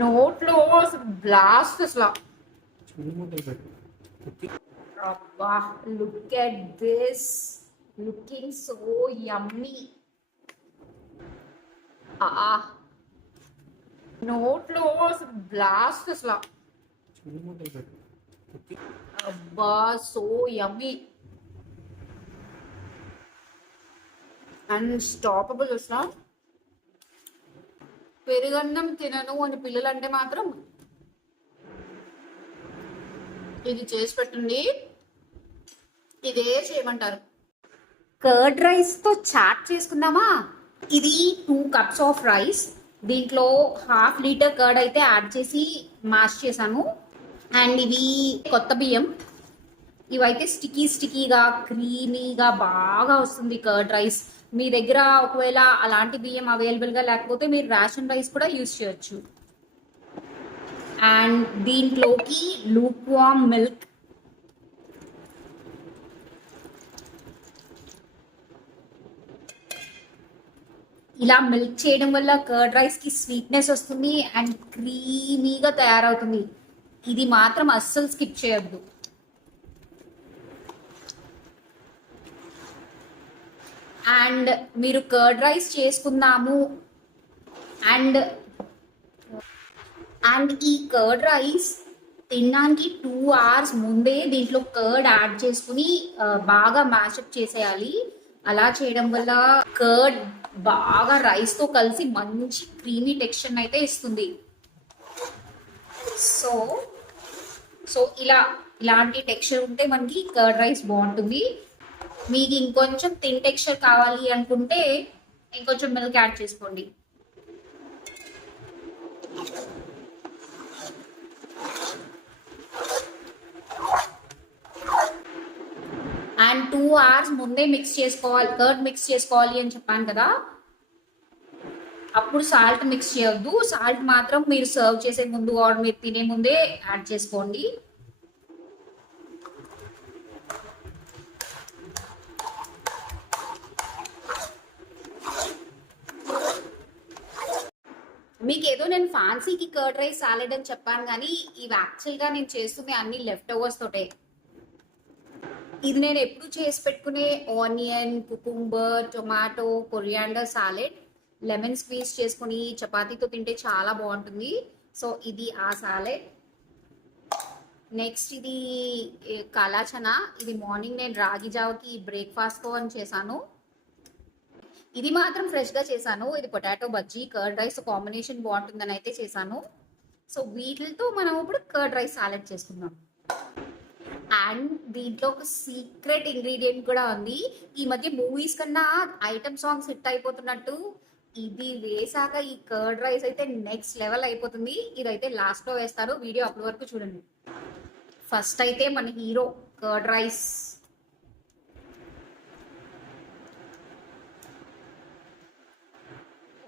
నోట్లో అసలు బ్లాస్ట్ అసలు. అబ్బా, look at this, looking so యమ్మీ. ఆ నోట్లో అసలు బ్లాస్ట్ అసలు. అబ్బా, సో యమ్మీ, అన్స్టాపబుల్ అసలు. పెరుగన్నం తినను అని పిల్లలు అంటే మాత్రం ఇది చేసి పెట్టండి, ఇదే చేయమంటారు. కర్డ్ రైస్ తో చాట్ చేసుకుందామా? ఇది 2 cups ఆఫ్ రైస్. దీంట్లో 1/2 లీటర్ కర్డ్ అయితే యాడ్ చేసి మాష్ చేశాను. అండ్ ఇవి కొత్త బియ్యం. ఇవైతే స్టికీగా క్రీమీగా బాగా వస్తుంది కర్డ్ రైస్. మీ దగ్గర ఒకవేళ అలాంటి బియ్యం అవైలబుల్గా లేకపోతే మీరు రేషన్ రైస్ కూడా యూజ్ చేయొచ్చు. అండ్ దీంట్లోకి లూక్ వామ్ మిల్క్, ఇలా మిల్క్ చేయడం వల్ల కర్డ్ రైస్ కి స్వీట్నెస్ వస్తుంది అండ్ క్రీమీగా తయారవుతుంది. ఇది మాత్రం అస్సలు స్కిప్ చేయొద్దు. అండ్ మీరు కర్డ్ రైస్ చేసుకుందాము అండ్ ఈ కర్డ్ రైస్ తినడానికి 2 hours ముందే దీంట్లో కర్డ్ యాడ్ చేసుకుని బాగా మ్యాషప్ చేసేయాలి. అలా చేయడం వల్ల కర్డ్ బాగా రైస్ తో కలిసి మంచి క్రీమీ టెక్స్చర్ అయితే ఇస్తుంది. సో సో ఇలాంటి టెక్స్చర్ ఉంటే మనకి కర్డ్ రైస్ బాగుంటుంది. మీకు ఇంకొంచెం థిన్ టెక్స్చర్ కావాలి అనుకుంటే ఇంకొంచెం మిల్క్ యాడ్ చేసుకోండి. అండ్ 2 hours ముందే మిక్స్ చేసుకోవాలి, కర్డ్ మిక్స్ చేసుకోవాలి అని చెప్పాను కదా. అప్పుడు సాల్ట్ మిక్స్ చేయొద్దు. సాల్ట్ మాత్రం మీరు సర్వ్ చేసే ముందు ఆర్ మీరు తినే ముందే యాడ్ చేసుకోండి. మీకు ఏదో నేను ఫ్యాన్సీకి కర్డ్ రైస్ సాలెడ్ అని చెప్పాను, కానీ ఇవి యాక్చువల్గా నేను చేస్తుంది అన్ని లెఫ్ట్ ఓవర్స్ తోటే. ఇది నేను ఎప్పుడు చేసి పెట్టుకునే onion, cucumber, tomato, coriander salad. Lemon squeeze చేసుకుని చపాతీతో తింటే చాలా బాగుంటుంది. సో ఇది ఆ సాలెడ్. నెక్స్ట్ ఇది కాలా చనా. ఇది మార్నింగ్ నేను రాగి జావకి బ్రేక్ఫాస్ట్తో అని చేశాను. ఇది మాత్రం ఫ్రెష్గా చేశాను. ఇది potato bajji curd rice combination బాగుంటుందని అయితే చేశాను. సో వీటితో మనం ఇప్పుడు కర్డ్ రైస్ సాలెడ్ చేసుకుందాం. అండ్ దీంట్లో ఒక సీక్రెట్ ఇంగ్రీడియంట్ కూడా ఉంది. ఈ మధ్య మూవీస్ కన్నా ఐటమ్ సాంగ్స్ హిట్ అయిపోతున్నట్టు ఇది వేసాక ఈ కర్డ్ రైస్ అయితే నెక్స్ట్ లెవెల్ అయిపోతుంది. ఇదైతే లాస్ట్లో వేస్తారు, వీడియో అప్పటి వరకు చూడండి. ఫస్ట్ అయితే మన హీరో కర్డ్ రైస్.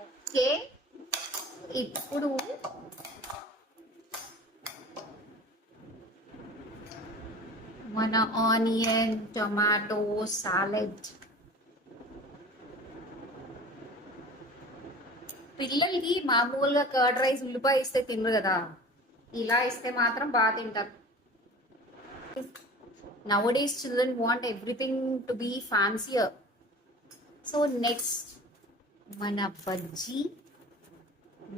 ఓకే, ఇప్పుడు మన ఆనియన్ టొమాటో సాలెడ్. పిల్లలకి మామూలుగా కర్డ్ రైస్ ఉల్లిపాయ ఇస్తే తినరు కదా, ఇలా ఇస్తే మాత్రం బాగా తింటారు. Nowadays children want everything to be fancier. So next మన బజ్జీ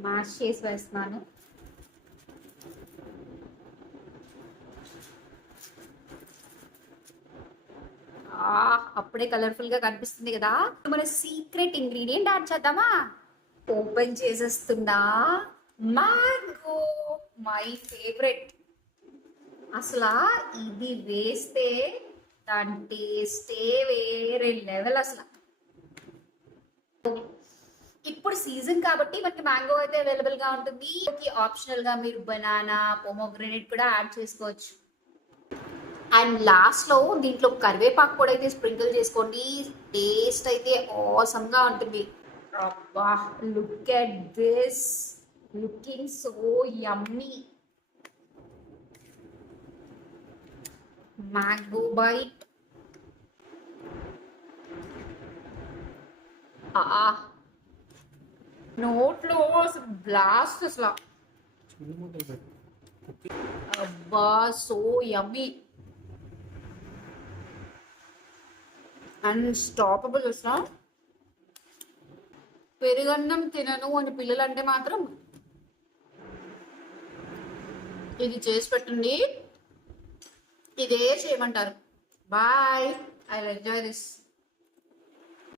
మ్యాష్ చేసి వేస్తున్నాను. అప్పుడే కలర్ఫుల్ గా కనిపిస్తుంది కదా. మన సీక్రెట్ ఇంగ్రీడియంట్ యాడ్ చేద్దామా? ఓపెన్ చేసేస్తున్నా. Mango, my favourite. అసలు ఇది వేస్తే దాని టేస్టే వేరే లెవెల్ అసలు. ఇప్పుడు సీజన్ కాబట్టి మనకి మ్యాంగో అయితే అవైలబుల్ గా ఉంటుంది. ఆప్షనల్ గా మీరు బనానా, పొమోగ్రెనేట్ కూడా యాడ్ చేసుకోవచ్చు. అండ్ లాస్ట్ లో దీంట్లో కరివేపాకు కూడా అయితే స్ప్రింకిల్ చేసుకోండి. టేస్ట్ అయితే ఆసమ్ గా ఉంటుంది. అబ్బా, look at this, looking so yummy. Mango bite. నోట్లో అసలు బ్లాస్ట్ అసలు. అబ్బా సో యమ్మీ అన్స్టాపబుల్ అసలు. పెరుగన్నం తినను అని పిల్లలంటే మాత్రం ఇది చేసి పెట్టండి, ఇదే చేయమంటారు. Boy, I will enjoy this.